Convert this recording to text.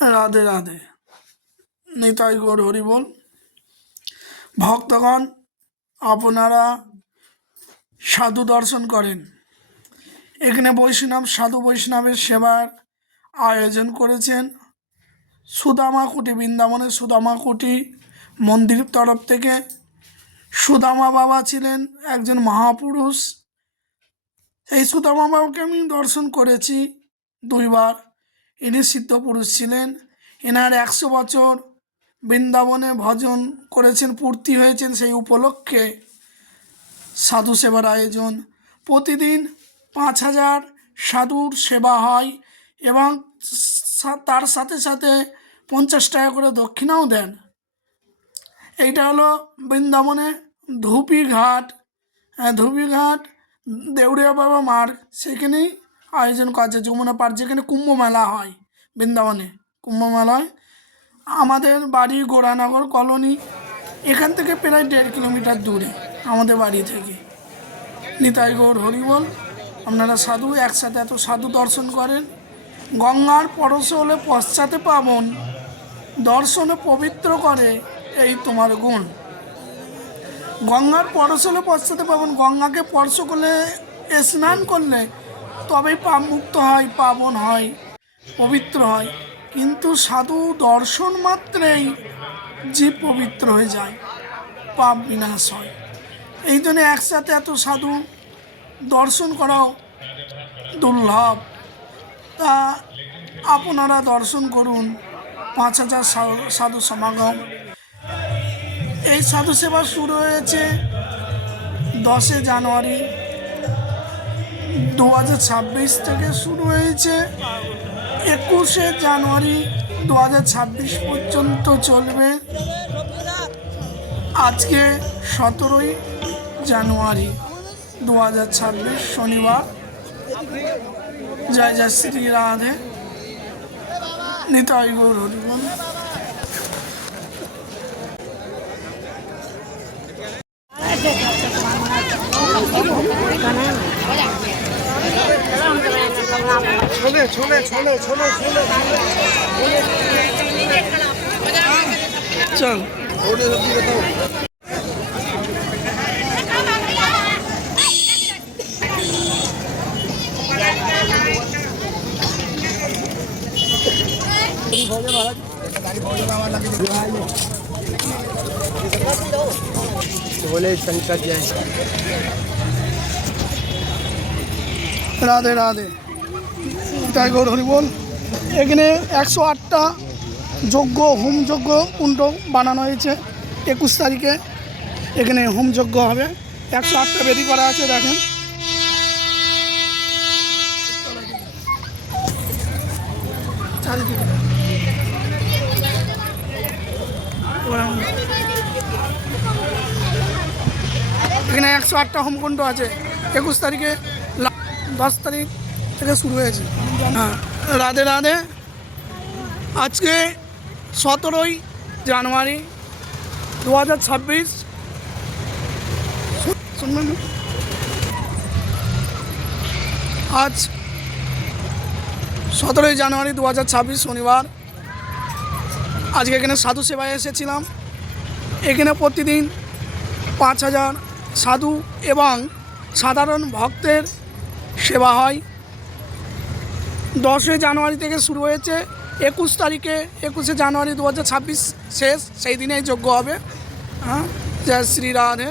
রাধে রাধে। নিতাই গৌর হরি বল। ভক্তগণ, আপনারা সাধু দর্শন করেন। এখানে সাধু বৈষ্ণবের সেবার আয়োজন করেছেন সুদামা কুটি, বৃন্দাবনের সুদামা কুটি মন্দির তরফ থেকে। সুদামা বাবা ছিলেন একজন মহাপুরুষ। এই সুদামা বাবাকে আমি দর্শন করেছি 2বার। ইনি সিদ্ধ পুরুষ ছিলেন। এনার 100 বছর বৃন্দাবনে ভজন করেছেন, পূর্তি হয়েছেন। সেই উপলক্ষে সাধু সেবার আয়োজন। প্রতিদিন 5000 সাধুর সেবা হয় এবং তার সাথে সাথে 50 টাকা করে দক্ষিণাও দেন। এইটা হলো বৃন্দাবনে ধুপিঘাট দেউড়িয়া বাবা মার, সেখানেই আয়োজন করা যায়। যমুনা পার, যেখানে কুম্ভ মেলা হয়, বৃন্দাবনে কুম্ভ মেলা হয়। আমাদের বাড়ি গোড়ানগর কলোনি, এখান থেকে প্রায় 1.5 কিলোমিটার দূরে আমাদের বাড়ি থেকে। নিতাই গৌর হরিবল। আপনারা সাধু একসাথে এত সাধু দর্শন করেন। গঙ্গার পরশে হলে পশ্চাতে পাবন, দর্শনে পবিত্র করে এই তোমার গুণ। গঙ্গার পরশ হলে পশ্চাতে পাবন, গঙ্গাকে স্পর্শ করলে, স্নান করলে তবেই পাপ মুক্ত হয়, পাবন হয়, পবিত্র হয়। কিন্তু সাধু দর্শন মাত্রেই জীব পবিত্র হয়ে যায়, পাপ বিনাশ হয়। এই জন্য একসাথে এত সাধু দর্শন করাও দুর্লভ। তা আপনারা দর্শন করুন। 5000 সাধু সমাগম। এই সাধু সেবা শুরু হয়েছে 10 জানুয়ারি 2026 থেকে শুরু হয়েছে। 21 জানুয়ারি 2026 পর্যন্ত চলবে। আজকে 17 জানুয়ারি 2026 শনিবার। জয় জয় শ্রী রাধে। নিতাই গৌর হরি বল। চল बोले शंकर जय। রাধে রাধে। তাই গৌর হরি বল। এখানে 108টা যজ্ঞ, হোম যজ্ঞ কুণ্ড বানানো হয়েছে। 21 তারিখে এখানে হোম যজ্ঞ হবে। 108টা বেদি করা আছে, দেখেন। চারিদিকে এখানে 108টা হোমকুণ্ড আছে। 21 তারিখে, 10 তারিখ থেকে শুরু হয়েছে। হ্যাঁ, রাধে রাধে। আজকে 17 জানুয়ারি 2026। শুনবেন, আজ 17 জানুয়ারি 2026 শনিবার। আজকে এখানে সাধু সেবায় এসেছিলাম। এখানে প্রতিদিন 5000 সাধু এবং সাধারণ ভক্তের সেবা হয়। 10 জানুয়ারি থেকে শুরু হয়েছে। 21 তারিখে, 21 জানুয়ারি 2026 শেষ। সেই দিনেই যজ্ঞ হবে। হ্যাঁ, জয় শ্রী রাধে।